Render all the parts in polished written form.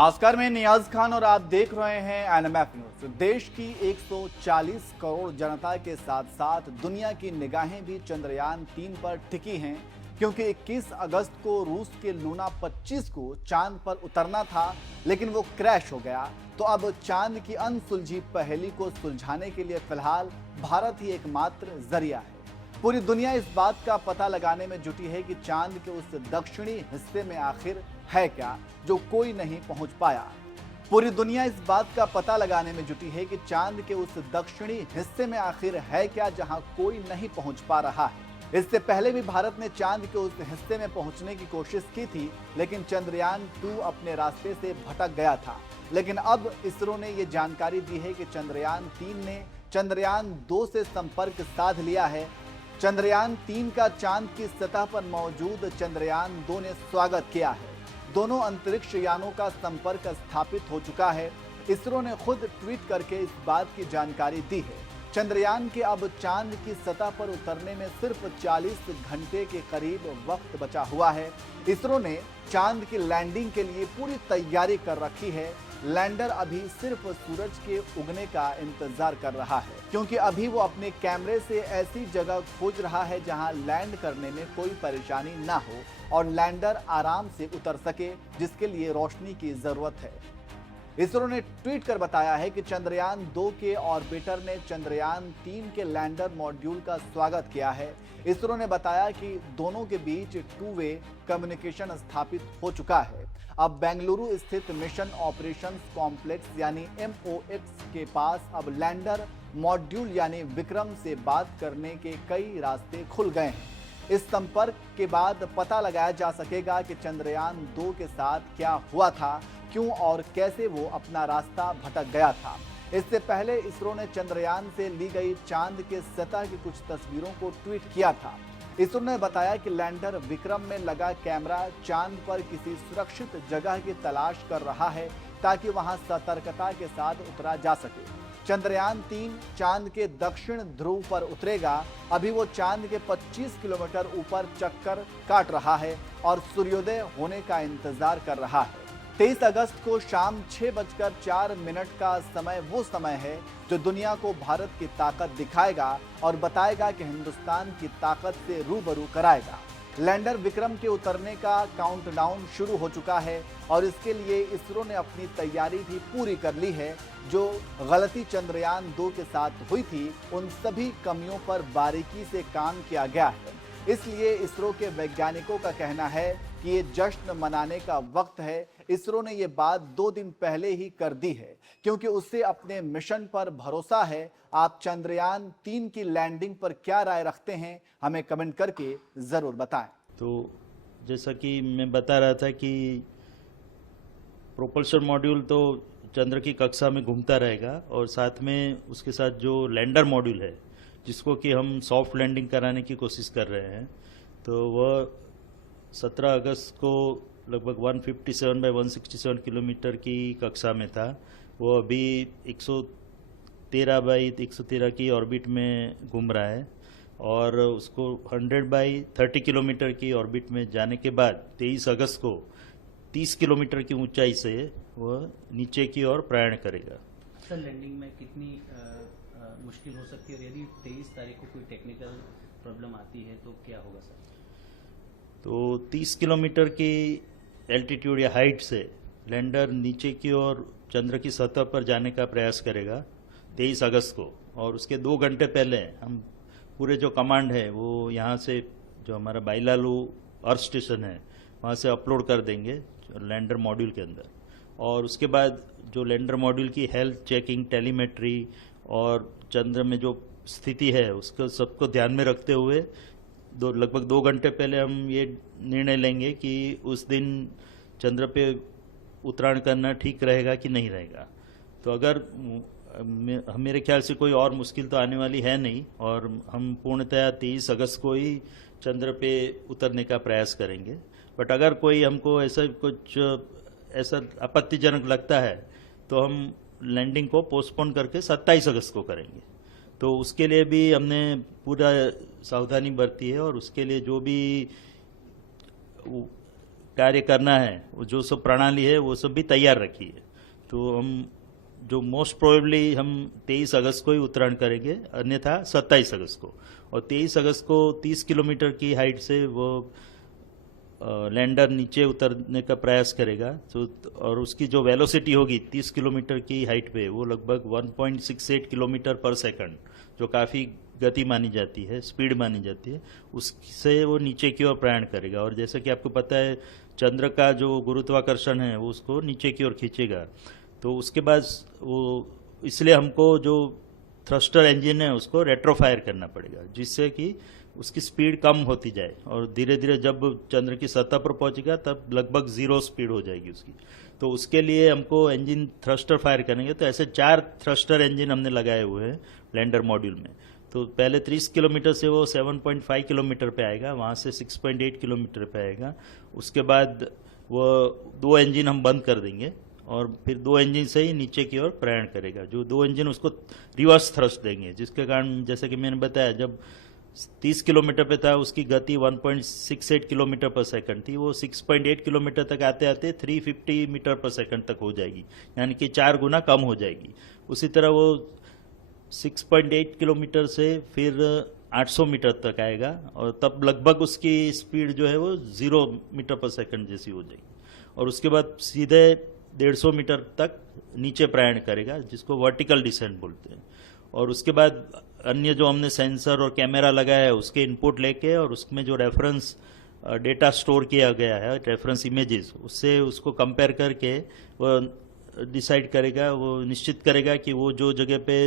नमस्कार, मैं नियाज खान और आप देख रहे हैं एनएमएफ न्यूज। देश की 140 करोड़ जनता के साथ साथ दुनिया की निगाहें भी चंद्रयान 3 पर टिकी हैं, क्योंकि 21 अगस्त को रूस के लूना 25 को चांद पर उतरना था, लेकिन वो क्रैश हो गया। तो अब चांद की अनसुलझी पहेली को सुलझाने के लिए फिलहाल भारत ही एकमात्र जरिया है। पूरी दुनिया इस बात का पता लगाने में जुटी है कि चांद के उस दक्षिणी हिस्से में आखिर है क्या जो कोई नहीं पहुंच पाया। पूरी दुनिया इस बात का पता लगाने में जुटी है कि चांद के उस दक्षिणी हिस्से में आखिर है क्या जहां कोई नहीं पहुंच पा रहा है। इससे पहले भी भारत ने चांद के उस हिस्से में पहुंचने की कोशिश की थी, लेकिन चंद्रयान 2 अपने रास्ते से भटक गया था। लेकिन अब इसरो ने यह जानकारी दी है कि चंद्रयान 3 ने चंद्रयान 2 से संपर्क साध लिया है। चंद्रयान 3 का चांद की सतह पर मौजूद चंद्रयान 2 ने स्वागत किया है। दोनों अंतरिक्ष यानों का संपर्क स्थापित हो चुका है। इसरो ने खुद ट्वीट करके इस बात की जानकारी दी है। चंद्रयान के अब चांद की सतह पर उतरने में सिर्फ 40 घंटे के करीब वक्त बचा हुआ है। इसरो ने चांद की लैंडिंग के लिए पूरी तैयारी कर रखी है। लैंडर अभी सिर्फ सूरज के उगने का इंतजार कर रहा है, क्योंकि अभी वो अपने कैमरे से ऐसी जगह खोज रहा है जहां लैंड करने में कोई परेशानी ना हो और लैंडर आराम से उतर सके, जिसके लिए रोशनी की जरूरत है। इसरो ने ट्वीट कर बताया है कि चंद्रयान 2 के ऑर्बिटर ने चंद्रयान 3 के लैंडर मॉड्यूल का स्वागत किया है। इसरो ने बताया कि दोनों के बीच 2 वे कम्युनिकेशन स्थापित हो चुका है। अब बेंगलुरु स्थित मिशन ऑपरेशंस कॉम्प्लेक्स यानी MOX के पास अब लैंडर मॉड्यूल यानी विक्रम से बात करने के कई रास्ते खुल गए हैं। इस संपर्क के बाद पता लगाया जा सकेगा कि चंद्रयान 2 के साथ क्या हुआ था, क्यों और कैसे वो अपना रास्ता भटक गया था। इससे पहले इसरो ने चंद्रयान से ली गई चांद के सतह की कुछ तस्वीरों को ट्वीट किया था। इसरो ने बताया कि लैंडर विक्रम में लगा कैमरा चांद पर किसी सुरक्षित जगह की तलाश कर रहा है, ताकि वहां सतर्कता के साथ उतरा जा सके। चंद्रयान 3 चांद के दक्षिण ध्रुव पर उतरेगा। अभी वो चांद के 25 किलोमीटर ऊपर चक्कर काट रहा है और सूर्योदय होने का इंतजार कर रहा है। 23 अगस्त को शाम 6:04 का समय वो समय है जो दुनिया को भारत की ताकत दिखाएगा और बताएगा कि हिंदुस्तान की ताकत से रूबरू कराएगा। लैंडर विक्रम के उतरने का काउंटडाउन शुरू हो चुका है और इसके लिए इसरो ने अपनी तैयारी भी पूरी कर ली है। जो गलती चंद्रयान 2 के साथ हुई थी, उन सभी कमियों पर बारीकी से काम किया गया है। इसलिए इसरो के वैज्ञानिकों का कहना है कि ये जश्न मनाने का वक्त है। इसरो ने ये बात 2 दिन पहले ही कर दी है, क्योंकि उससे अपने मिशन पर भरोसा है। आप चंद्रयान 3 की लैंडिंग पर क्या राय रखते हैं, हमें कमेंट करके जरूर बताएं। तो जैसा कि मैं बता रहा था कि प्रोपल्शन मॉड्यूल तो चंद्र की कक्षा में घूमता रहेगा और साथ में उसके साथ जो लैंडर मॉड्यूल है, जिसको कि हम सॉफ्ट लैंडिंग कराने की कोशिश कर रहे हैं, तो वह 17 अगस्त को लगभग 157 बाई 167 किलोमीटर की कक्षा में था। वो अभी 113 बाई 113 की ऑर्बिट में घूम रहा है और उसको 100 बाई 30 किलोमीटर की ऑर्बिट में जाने के बाद 23 अगस्त को 30 किलोमीटर की ऊंचाई से वह नीचे की ओर प्रयाण करेगा। सर, लैंडिंग में कितनी मुश्किल हो सकती है और यदि 23 तारीख को कोई टेक्निकल प्रॉब्लम आती है तो क्या होगा सर? तो 30 किलोमीटर की एल्टीट्यूड या हाइट से लैंडर नीचे की ओर चंद्र की सतह पर जाने का प्रयास करेगा 23 अगस्त को, और उसके 2 घंटे पहले हम पूरे जो कमांड है वो यहाँ से जो हमारा बाइलालू अर्थ स्टेशन है वहाँ से अपलोड कर देंगे लैंडर मॉड्यूल के अंदर। और उसके बाद जो लैंडर मॉड्यूल की हेल्थ चेकिंग, टेलीमेट्री और चंद्र में जो स्थिति है उसको सबको ध्यान में रखते हुए लगभग 2 घंटे पहले हम ये निर्णय लेंगे कि उस दिन चंद्र पे उतराण करना ठीक रहेगा कि नहीं रहेगा। तो अगर मेरे ख्याल से कोई और मुश्किल तो आने वाली है नहीं और हम पूर्णतया 23 अगस्त को ही चंद्र पे उतरने का प्रयास करेंगे। बट अगर कोई हमको ऐसा आपत्तिजनक लगता है तो हम लैंडिंग को पोस्टपोन करके 27 अगस्त को करेंगे। तो उसके लिए भी हमने पूरा सावधानी बरती है और उसके लिए जो भी कार्य करना है, वो जो सब प्रणाली है वो सब भी तैयार रखी है। तो हम जो मोस्ट प्रोबेबली हम 23 अगस्त को ही उत्तरायण करेंगे, अन्यथा 27 अगस्त को। और 23 अगस्त को 30 किलोमीटर की हाइट से वो लैंडर नीचे उतरने का प्रयास करेगा। तो और उसकी जो वेलोसिटी होगी 30 किलोमीटर की हाइट पे, वो लगभग 1.68 किलोमीटर पर सेकंड, जो काफ़ी गति मानी जाती है, स्पीड मानी जाती है, उससे वो नीचे की ओर प्रयाण करेगा। और जैसा कि आपको पता है, चंद्र का जो गुरुत्वाकर्षण है वो उसको नीचे की ओर खींचेगा। तो उसके बाद वो, इसलिए हमको जो थ्रस्टर इंजन है उसको रेट्रोफायर करना पड़ेगा, जिससे कि उसकी स्पीड कम होती जाए और धीरे धीरे जब चंद्र की सतह पर पहुंचेगा तब लगभग 0 स्पीड हो जाएगी उसकी। तो उसके लिए हमको इंजन थ्रस्टर फायर करेंगे। तो ऐसे 4 थ्रस्टर इंजन हमने लगाए हुए हैं लैंडर मॉड्यूल में। तो पहले 30 किलोमीटर से वो 7.5 किलोमीटर पे आएगा, वहाँ से 6.8 किलोमीटर पे आएगा। उसके बाद वो 2 इंजन हम बंद कर देंगे और फिर 2 इंजन से ही नीचे की ओर प्रयाण करेगा। जो 2 इंजन उसको रिवर्स थ्रस्ट देंगे, जिसके कारण जैसे कि मैंने बताया, जब 30 किलोमीटर पे था उसकी गति 1.68 किलोमीटर पर सेकंड थी, वो 6.8 किलोमीटर तक आते आते 350 मीटर पर सेकंड तक हो जाएगी, यानी कि 4 गुना कम हो जाएगी। उसी तरह वो 6.8 किलोमीटर से फिर 800 मीटर तक आएगा और तब लगभग उसकी स्पीड जो है वो 0 मीटर पर सेकंड जैसी हो जाएगी। और उसके बाद सीधे 150 मीटर तक नीचे प्रयाण करेगा, जिसको वर्टिकल डिसेंट बोलते हैं। और उसके बाद अन्य जो हमने सेंसर और कैमरा लगाया है उसके इनपुट लेके और उसमें जो रेफरेंस डेटा स्टोर किया गया है, रेफरेंस इमेजेस, उससे उसको कंपेयर करके वो डिसाइड करेगा, वो निश्चित करेगा कि वो जो जगह पे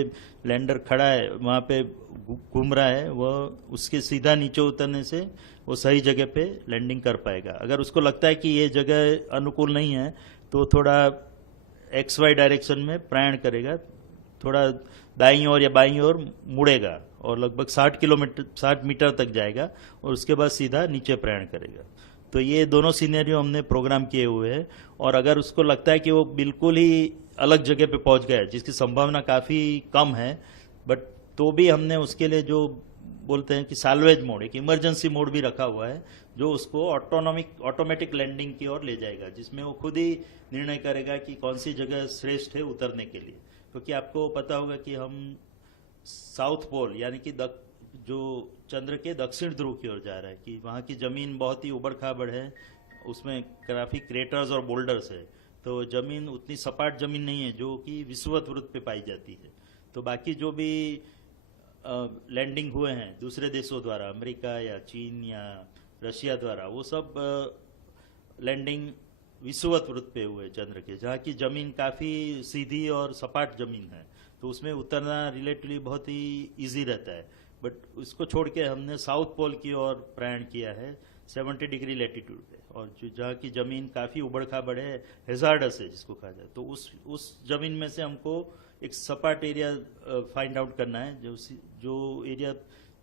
लैंडर खड़ा है वहाँ पे घूम रहा है, वह उसके सीधा नीचे उतरने से वो सही जगह पे लैंडिंग कर पाएगा। अगर उसको लगता है कि ये जगह अनुकूल नहीं है तो थोड़ा XY डायरेक्शन में प्रयाण करेगा, थोड़ा दाईं ओर या बाईं ओर मुड़ेगा और लगभग 60 मीटर तक जाएगा और उसके बाद सीधा नीचे प्रयाण करेगा। तो ये दोनों सिनेरियो हमने प्रोग्राम किए हुए हैं। और अगर उसको लगता है कि वो बिल्कुल ही अलग जगह पे पहुंच गया है, जिसकी संभावना काफ़ी कम है, बट तो भी हमने उसके लिए जो बोलते हैं कि साल्वेज मोड, एक इमरजेंसी मोड भी रखा हुआ है, जो उसको ऑटोमेटिक लैंडिंग की ओर ले जाएगा, जिसमें वो खुद ही निर्णय करेगा कि कौन सी जगह श्रेष्ठ है उतरने के लिए। क्योंकि आपको पता होगा कि हम साउथ पोल यानी कि जो चंद्र के दक्षिण ध्रुव की ओर जा रहा है, कि वहाँ की जमीन बहुत ही उबड़ खाबड़ है, उसमें काफ़ी क्रेटर्स और बोल्डर्स है। तो जमीन उतनी सपाट जमीन नहीं है जो कि विषुवत वृत्त पे पाई जाती है। तो बाकी जो भी लैंडिंग हुए हैं दूसरे देशों द्वारा, अमेरिका या चीन या रशिया द्वारा, वो सब लैंडिंग विषुवत वृत्त पे हुए चंद्र के, जहाँ की जमीन काफ़ी सीधी और सपाट जमीन है। तो उसमें उतरना रिलेटिवली बहुत ही इजी रहता है। बट उसको छोड़ के हमने साउथ पोल की ओर प्रयाण किया है 70 डिग्री लैटिट्यूड पे, और जो जहाँ की जमीन काफ़ी उबड़ खाबड़ है, हेजार्डस है जिसको कहा जाए, तो उस जमीन में से हमको एक सपाट एरिया फाइंड आउट करना है, जो एरिया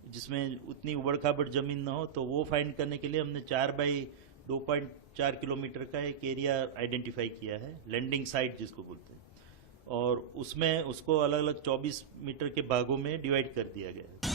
जिसमें उतनी उबड़ खाबड़ जमीन ना हो। तो वो फाइंड करने के लिए हमने 4x2.4 किलोमीटर का एक एरिया आइडेंटिफाई किया है, लैंडिंग साइट जिसको बोलते हैं। और उसमें उसको अलग अलग 24 मीटर के भागों में डिवाइड कर दिया गया है।